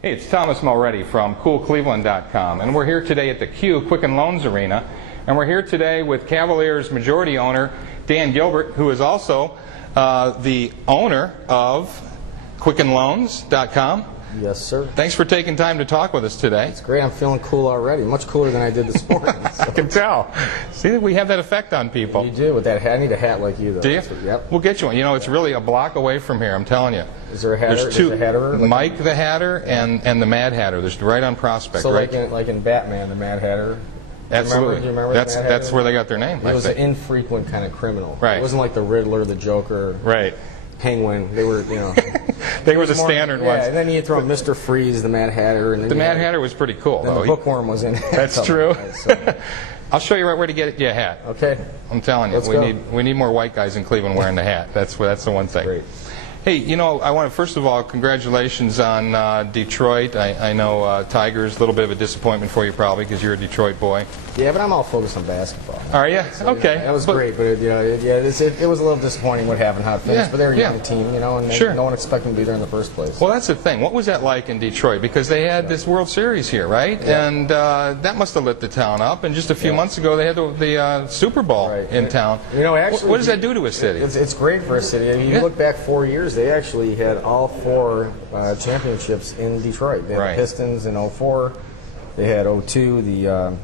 Hey, it's Thomas Mulready from CoolCleveland.com, and we're here today at the Quicken Loans Arena, and we're here today with Cavaliers majority owner Dan Gilbert, who is also the owner of QuickenLoans.com. Yes, sir. Thanks for taking time to talk with us today. It's great. I'm feeling cool already. Much cooler than I did this morning. So. I can tell. See, we have that effect on people. You do with that hat. I need a hat like you, though. Do you? Yep. We'll get you one. You know, it's really a block away from here, I'm telling you. Is there a hatter? There's two, a hatterer? Mike the Hatter and the Mad Hatter. There's right on Prospect. So right? like in Batman, the Mad Hatter? Absolutely. Do you remember that's where they got their name. He was an infrequent kind of criminal. Right. It wasn't like the Riddler, the Joker, right. Penguin. They were, you know. They were the standard ones. Yeah, and then you throw Mr. Freeze, the Mad Hatter. And then the Mad Hatter was pretty cool, then though. The bookworm was in it. That's true. Right, so. I'll show you right where to get you a hat. Okay. I'm telling you, we need more white guys in Cleveland wearing the hat. That's the one thing. Great. Hey, you know, I want to first of all congratulations on Detroit. I know Tigers, a little bit of a disappointment for you probably because you're a Detroit boy. Yeah, but I'm all focused on basketball. Are you? So, okay. That was great, but it was a little disappointing what happened, how it finished. Yeah, but they're a young team, you know, and sure. no one expected them to be there in the first place. Well, that's the thing. What was that like in Detroit? Because they had this World Series here, right? Yeah. And that must have lit the town up. And just a few months ago, they had the Super Bowl in town. You know, actually, what does that do to a city? It's great for a city. If you look back 4 years, they actually had all 4 championships in Detroit. They had the Pistons in 04. They had 02, the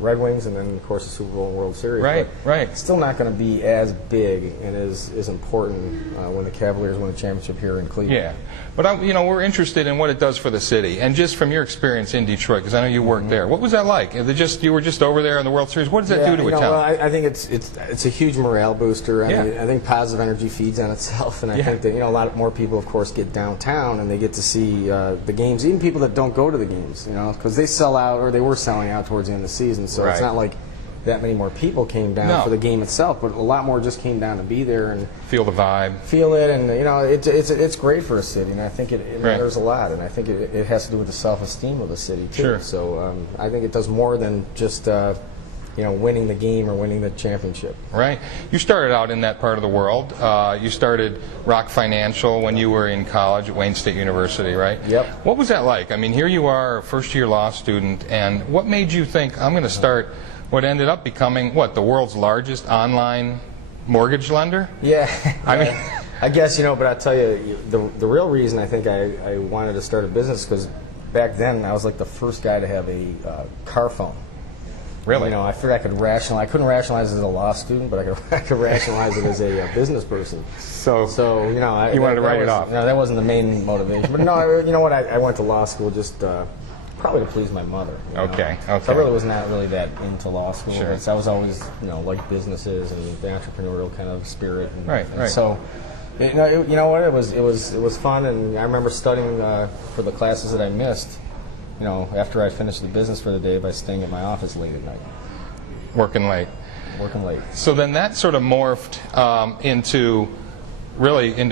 Red Wings, and then, of course, the Super Bowl and World Series. Right. It's still not going to be as big and as important when the Cavaliers win a championship here in Cleveland. Yeah. But, you know, we're interested in what it does for the city. And just from your experience in Detroit, because I know you worked there, what was that like? You were just over there in the World Series. What does that do to a town? Well, I think it's a huge morale booster. I think positive energy feeds on itself, and I think that, you know, a lot more people, of course, get downtown and they get to see the games. Even people that don't go to the games, you know, because they sell out, or they were selling out towards the end of the season. So it's not like that many more people came down for the game itself, but a lot more just came down to be there and feel the vibe, feel it, and you know, it's great for a city, and I think it matters a lot, and I think it has to do with the self-esteem of the city too. Sure. So I think it does more than just you know, winning the game or winning the championship. Right. You started out in that part of the world. You started Rock Financial when you were in college at Wayne State University, right? Yep. What was that like? I mean, here you are, a first-year law student, and what made you think, I'm going to start what ended up becoming, the world's largest online mortgage lender? Yeah. I mean, I guess, you know, but I'll tell you, the real reason I think I wanted to start a business, because back then I was like the first guy to have a car phone. Really? You know, I figured I could rationalize. I couldn't rationalize it as a law student, but I could rationalize it as a business person. So you know, you wanted to write it off. No, that wasn't the main motivation. But no, you know what? I went to law school just probably to please my mother. You know? Okay. So I really was not really that into law school. Sure. I was always, you know, like businesses and the entrepreneurial kind of spirit. And, right. So. You know what? It was fun, and I remember studying for the classes that I missed. You know, after I finished the business for the day by staying at my office late at night. Working late. So then that sort of morphed into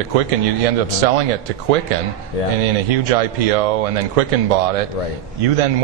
Quicken. You ended up selling it to Quicken in a huge IPO, and then Quicken bought it. Right. You then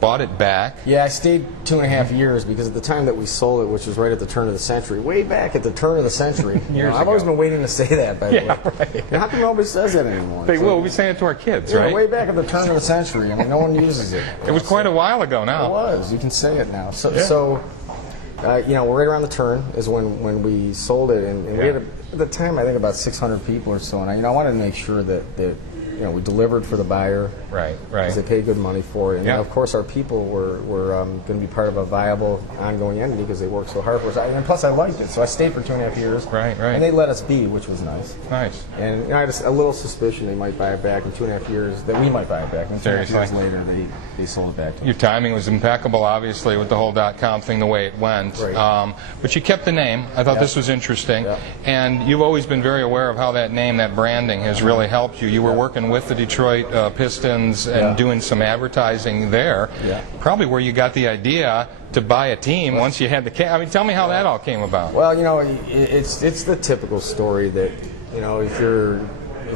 bought it back? Yeah, I stayed 2.5 years because at the time that we sold it, which was right at the turn of the century, way back at the turn of the century. I've always been waiting to say that, by the way. Right. How come nobody says that anymore? We'll be saying it to our kids, right? Way back at the turn of the century. I mean, no one uses it. It was quite a while ago now. It was. You can say it now. So you know, right around the turn is when we sold it, and we had, at the time, I think about 600 people or so, and I wanted to make sure that you know, we delivered for the buyer. Right. Because they paid good money for it. And of course, our people were going to be part of a viable, ongoing entity because they worked so hard for us. And plus, I liked it, so I stayed for 2.5 years. Right. And they let us be, which was nice. Nice. And you know, I had a little suspicion they might buy it back in 2.5 years, that we might buy it back. And 2.5 years later, they sold it back to us. Your timing was impeccable, obviously, with the whole .com thing, the way it went. Right. But you kept the name. I thought this was interesting. And you've always been very aware of how that name, that branding, has really helped you. You were working with the Detroit Pistons and doing some advertising there. Probably where you got the idea to buy a team once you had the I mean, tell me how that all came about. Well, you know, it's the typical story that, you know, if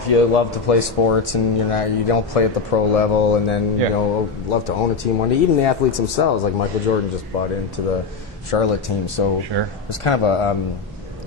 you love to play sports and you don't play at the pro level, and then you know, love to own a team one day. Even the athletes themselves, like Michael Jordan, just bought into the Charlotte team. So it's kind of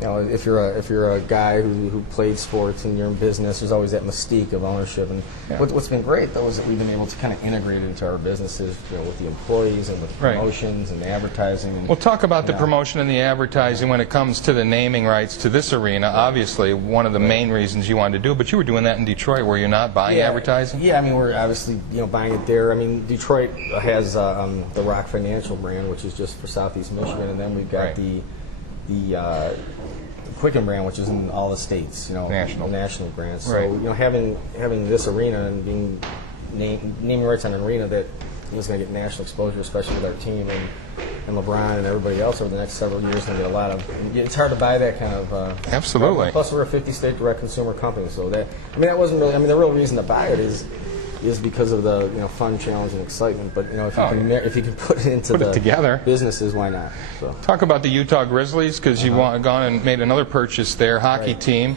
if you're a guy who played sports and you're in business, there's always that mystique of ownership. And what's been great though is that we've been able to kind of integrate it into our businesses, with the employees and with promotions and advertising. And, we'll talk about the promotion and the advertising when it comes to the naming rights to this arena. Obviously, one of the main reasons you wanted to do it, but you were doing that in Detroit, were you not, buying advertising? Yeah, I mean, we're obviously buying it there. I mean, Detroit has the Rock Financial brand, which is just for Southeast Michigan, and then we've got the Quicken brand, which is in all the states, national brand. So having this arena and being naming rights on an arena that is going to get national exposure, especially with our team and LeBron and everybody else over the next several years, going to get a lot of. It's hard to buy that kind of. Absolutely. Plus, we're a 50-state direct consumer company, so that that wasn't really. I mean, the real reason to buy it is because of the fun, challenge, and excitement. But if you can put it into together businesses, why not? So. Talk about the Utah Grizzlies, because you've gone and made another purchase there, hockey team,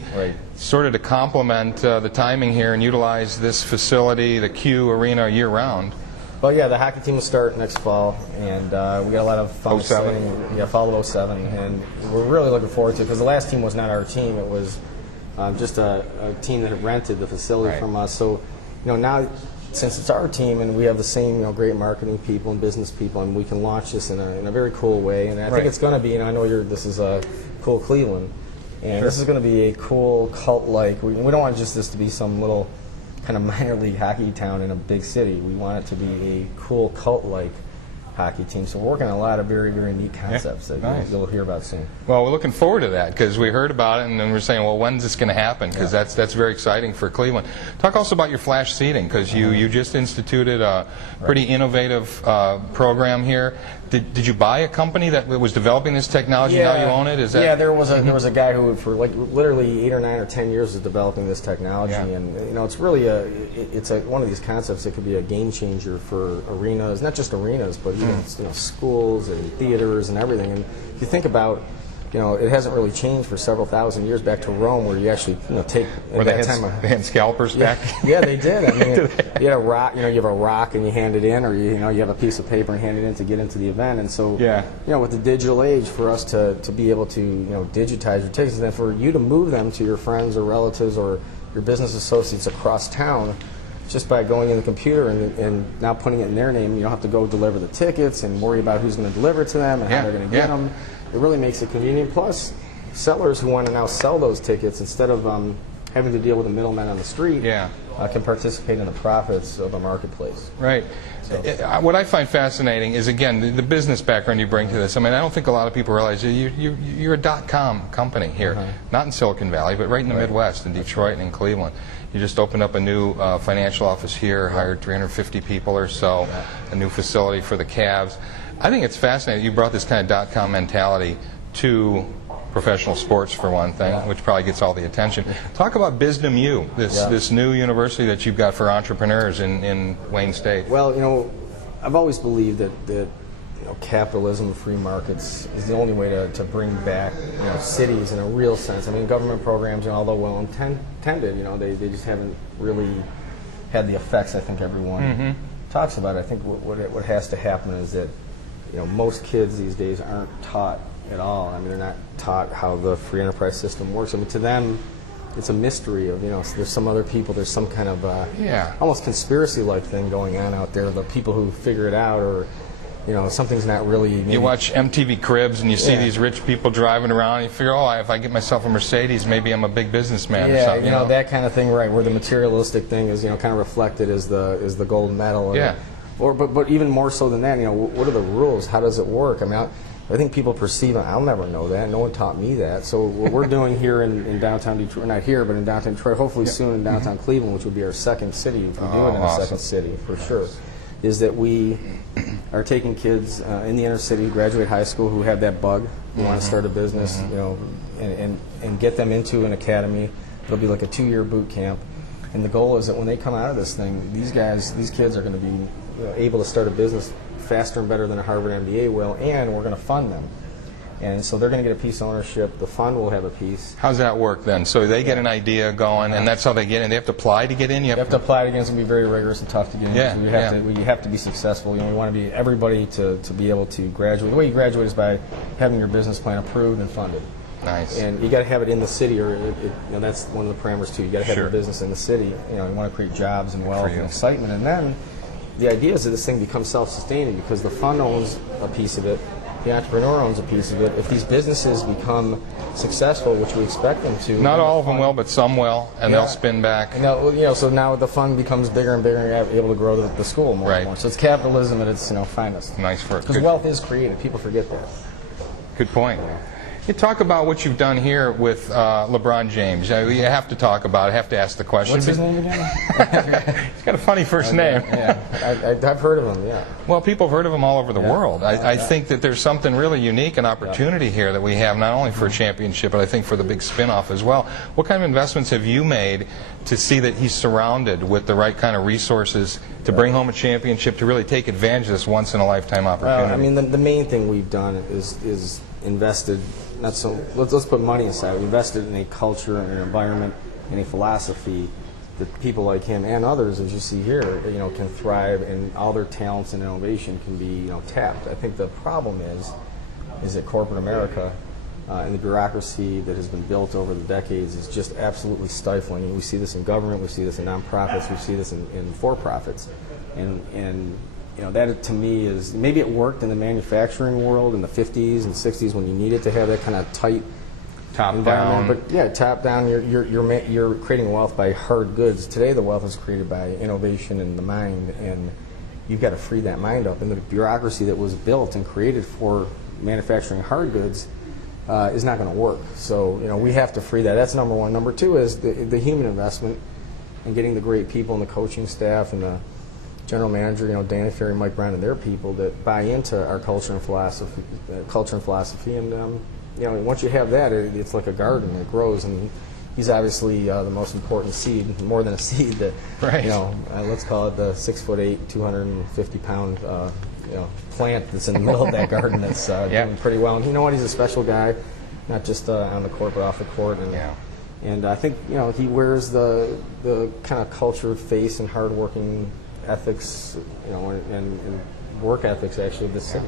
sort of to complement the timing here and utilize this facility, the Q Arena, year round. Well, yeah, the hockey team will start next fall, and we got a lot of fun. 07? Yeah, fall of 07, and we're really looking forward to it, because the last team was not our team. It was just a team that had rented the facility from us. So, now, since it's our team and we have the same, great marketing people and business people, and we can launch this in a very cool way, and I think it's going to be, and I know this is a cool Cleveland, and this is going to be a cool cult-like. We don't want this to be some little kind of minor league hockey town in a big city. We want it to be a cool cult-like hockey team. So we're working on a lot of very, very neat concepts that you'll hear about soon. Well, we're looking forward to that, because we heard about it and then we're saying, well, when's this going to happen? Because that's very exciting for Cleveland. Talk also about your flash seating, because you just instituted a pretty innovative program here. Did you buy a company that was developing this technology? Now you own it? Is that there was a guy who for literally 8 or 9 or 10 years was developing this technology, and it's really one of these concepts that could be a game changer for arenas, not just arenas, but even schools and theaters and everything. And if you think about, it hasn't really changed for several thousand years back to Rome, where you actually take. Where they had scalpers back. Yeah, they did. I mean, you had a rock. You have a rock and you hand it in, or you have a piece of paper and hand it in to get into the event. And so, with the digital age, for us to be able to digitize your tickets, and then for you to move them to your friends or relatives or your business associates across town, just by going in the computer and now putting it in their name, you don't have to go deliver the tickets and worry about who's going to deliver it to them and how they're going to get them. It really makes it convenient. Plus, sellers who want to now sell those tickets, instead of having to deal with the middlemen on the street, can participate in the profits of a marketplace. Right. So. What I find fascinating is, again, the business background you bring to this. I mean, I don't think a lot of people realize you're a .com company here, not in Silicon Valley, but right in the Midwest, in Detroit and in Cleveland. You just opened up a new financial office here, hired 350 people or so, a new facility for the Cavs. I think it's fascinating you brought this kind of .com mentality to professional sports, for one thing, which probably gets all the attention. Talk about Bisdom U, this new university that you've got for entrepreneurs in Wayne State. Well, I've always believed that capitalism, free markets is the only way to bring back cities in a real sense. I mean, government programs, although well intended, they just haven't really had the effects I think everyone talks about. I think what has to happen is that most kids these days aren't taught at all. I mean, they're not taught how the free enterprise system works. I mean, to them, it's a mystery of, there's some other people, there's some kind of almost conspiracy-like thing going on out there. The people who figure it out, or something's not really. You watch MTV Cribs and you see these rich people driving around, and you figure, if I get myself a Mercedes, maybe I'm a big businessman or something. That kind of thing, right? Where the materialistic thing is, kind of reflected as the gold medal. But even more so than that, what are the rules? How does it work? I mean, I think people perceive, I'll never know that. No one taught me that. So what we're doing here in downtown Detroit, not here, but in downtown Detroit, hopefully soon in downtown Cleveland, which would be our second city, if we do it in a second city, for sure, is that we are taking kids in the inner city who graduate high school who have that bug, who want to start a business, and get them into an academy. It'll be like a 2-year boot camp. And the goal is that when they come out of this thing, these kids are going to be able to start a business faster and better than a Harvard MBA will, and we're going to fund them. And so they're going to get a piece of ownership. The fund will have a piece. How's that work then? So they get an idea going, and that's how they get in. They have to apply to get in? You have to apply to get in. It's going to be very rigorous and tough to get in. You have to be successful. We want to be everybody to be able to graduate. The way you graduate is by having your business plan approved and funded. Nice. And you got to have it in the city, or that's one of the parameters too. You got to have Sure. your business in the city. You want to create jobs and wealth and excitement, and then the idea is that this thing becomes self-sustaining because the fund owns a piece of it, the entrepreneur owns a piece of it. If these businesses become successful, which we expect them to, not all of them will, but some will, and they'll spin back. And so now the fund becomes bigger and bigger, and you're able to grow the school more and more. So it's capitalism at its finest. Nice for it. Because wealth is created. People forget that. Good point. You talk about what you've done here with LeBron James. You have to talk about it. I have to ask the question. What's his name again? He's got a funny first name. Yeah, I've heard of him, yeah. Well, people have heard of him all over the world. I think that there's something really unique, an opportunity here that we have, not only for a championship, but I think for the big spin-off as well. What kind of investments have you made to see that he's surrounded with the right kind of resources to bring home a championship, to really take advantage of this once-in-a-lifetime opportunity? Well, I mean, the main thing we've done is invested. Let's put money aside. We invested in a culture and an environment and a philosophy that people like him and others, as you see here, can thrive, and all their talents and innovation can be tapped. I think the problem is that corporate America and the bureaucracy that has been built over the decades is just absolutely stifling. We see this in government, we see this in nonprofits, we see this in for-profits, and that to me is, maybe it worked in the manufacturing world in the 50s and 60s when you needed to have that kind of tight environment. But yeah, top down, you're creating wealth by hard goods. Today, the wealth is created by innovation in the mind, and you've got to free that mind up. And the bureaucracy that was built and created for manufacturing hard goods is not going to work. So we have to free that. That's number one. Number two is the human investment and getting the great people and the coaching staff and the general manager, Dana Ferry, Mike Brown, and their people that buy into our culture and philosophy. And once you have that, it's like a garden. It grows, and he's obviously the most important seed, more than a seed. That let's call it the 6'8", 250-pound plant that's in the middle of that garden that's doing pretty well. And you know what? He's a special guy, not just on the court, but off the court. And I think he wears the kind of culture, face, and hardworking ethics, and work ethics actually of this city.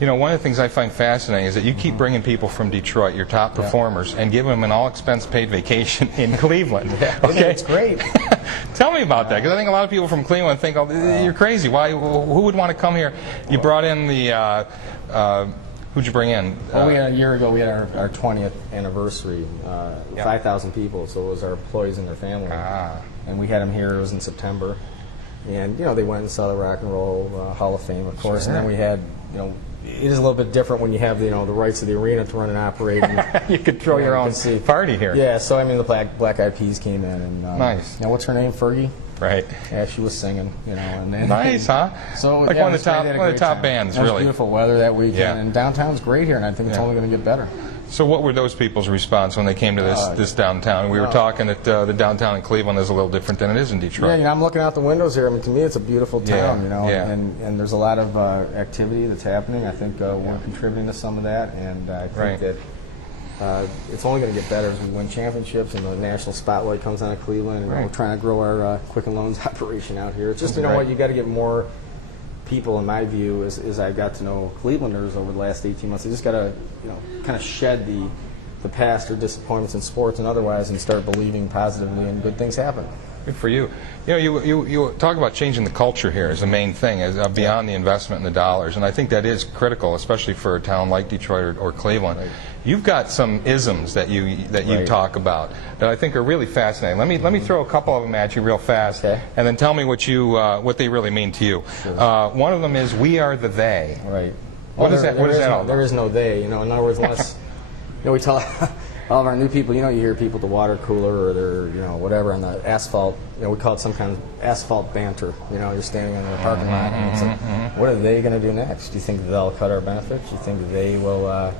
One of the things I find fascinating is that you keep bringing people from Detroit, your top performers, and giving them an all-expense-paid vacation in Cleveland. Okay, it's great. Tell me about that, because I think a lot of people from Cleveland think, "Oh, you're crazy. Why? Who would want to come here?" You brought in the. Who'd you bring in? Well, a year ago we had our 20th anniversary, 5,000 people, so it was our employees and their family. And we had them here, it was in September. And, they went and saw the Rock and Roll Hall of Fame, of course. And then we had, it is a little bit different when you have, the rights of the arena to run and operate. And, you could throw your own party here. Yeah, so, the Black Eyed Peas came in. And, nice. What's her name, Fergie? Right. Yeah, she was singing, and nice, huh? So like one of the top bands, really. It was beautiful weather that weekend, and downtown's great here, and I think it's only going to get better. So what were those people's response when they came to this downtown? We were talking that the downtown in Cleveland is a little different than it is in Detroit. Yeah, I'm looking out the windows here. To me, it's a beautiful town, and there's a lot of activity that's happening. I think we're contributing to some of that, and I think that it's only going to get better as we win championships and the national spotlight comes on Cleveland. And we're trying to grow our Quicken Loans operation out here. It's just, what, you got to get more people, in my view, as I got to know Clevelanders over the last 18 months. They just got to, kind of shed the past or disappointments in sports and otherwise and start believing positively, and good things happen. Good for you. You talk about changing the culture here as the main thing, as beyond the investment in the dollars, and I think that is critical, especially for a town like Detroit or Cleveland. Right. You've got some isms that you talk about that I think are really fascinating. Let me throw a couple of them at you real fast, and then tell me what they really mean to you. Sure. One of them is "We are the they." Right. What is that all about? There is no they. In other words, unless we tell all of our new people, you hear people at the water cooler or they're, whatever on the asphalt, we call it some kind of asphalt banter. You're standing in the parking lot and it's like, what are they going to do next? Do you think they'll cut our benefits? Do you think they will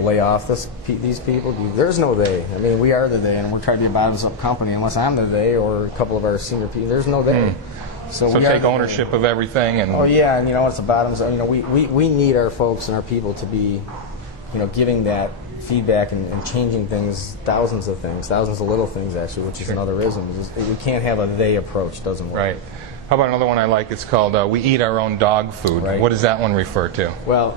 lay off these people? There's no they. We are the they, and we're trying to be a bottoms-up company. Unless I'm the they or a couple of our senior people, there's no they. So we take ownership of everything. And and it's a bottoms up. We need our folks and our people to be, giving that feedback and changing things, thousands of little things actually, which is another ism. We can't have a they approach. It doesn't work. Right. How about another one I like? It's called "We Eat Our Own Dog Food." Right. What does that one refer to? Well,